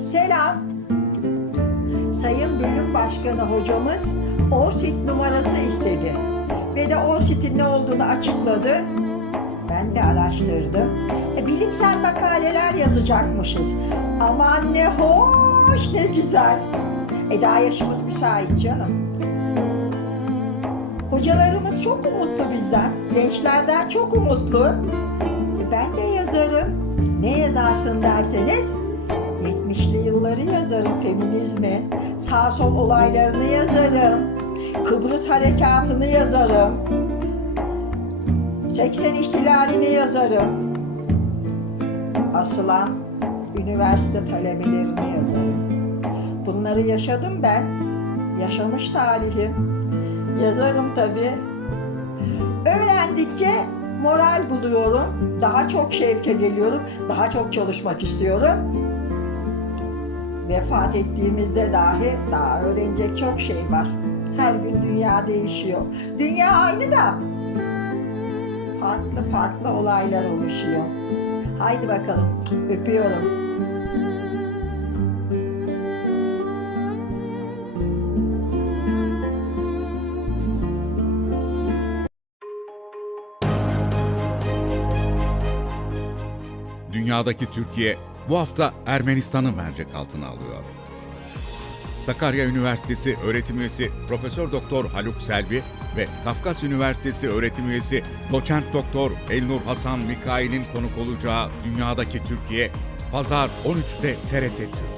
Selam. Sayın Bölüm Başkanı hocamız ORSİT numarası istedi. Ve de ORSİT'in ne olduğunu açıkladı. Ben de araştırdım. E, bilimsel makaleler yazacakmışız. Aman ne hoş ne güzel. E daha yaşımız müsait canım. Hocalarımız çok umutlu bizden. Gençlerden çok umutlu. Ben de yazarım. Ne yazarsın derseniz 70'li yılları yazarım feminizmi. Sağ sol olaylarını yazarım. Kıbrıs harekatını yazarım. 80 ihtilalini yazarım. Asılan üniversite talebelerini yazarım. Bunları yaşadım ben. Yaşamış tarihim. Yazarım tabii. Öğrendikçe moral buluyorum. Daha çok şevke geliyorum. Daha çok çalışmak istiyorum. Vefat ettiğimizde dahi daha öğrenecek çok şey var. Her gün dünya değişiyor. Dünya aynı da farklı farklı olaylar oluşuyor. Haydi bakalım. Öpüyorum. Dünyadaki Türkiye bu hafta Ermenistan'ı mercek altına alıyor. Sakarya Üniversitesi öğretim üyesi Profesör Doktor Haluk Selvi ve Kafkas Üniversitesi öğretim üyesi Doçent Doktor Elnur Hasan Mikail'in konuk olacağı Dünyadaki Türkiye Pazar 13'te TRT Türk.